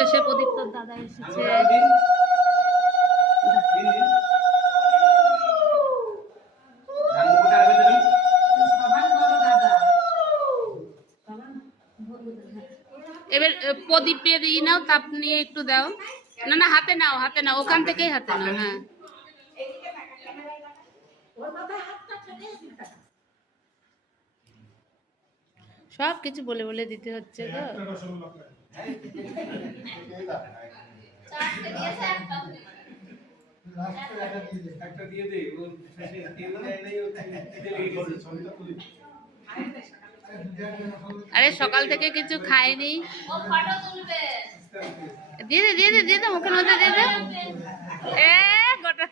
শেষে প্রদীপ্তর দাদা এসেছে। এবার প্রদীপে দিয়ে নাও, তাপ নিয়ে একটু দাও। না না, হাতে নাও, হাতে নাও, ওখান থেকেই হাতে নাও। হ্যাঁ, সব কিছু বলে বলে দিতে হচ্ছে গো। আরে সকাল থেকে কিছু খাইনি। দিয়ে দে, দিয়ে দে, দিয়ে দে, মুখের মধ্যে দিয়ে দে। গোটা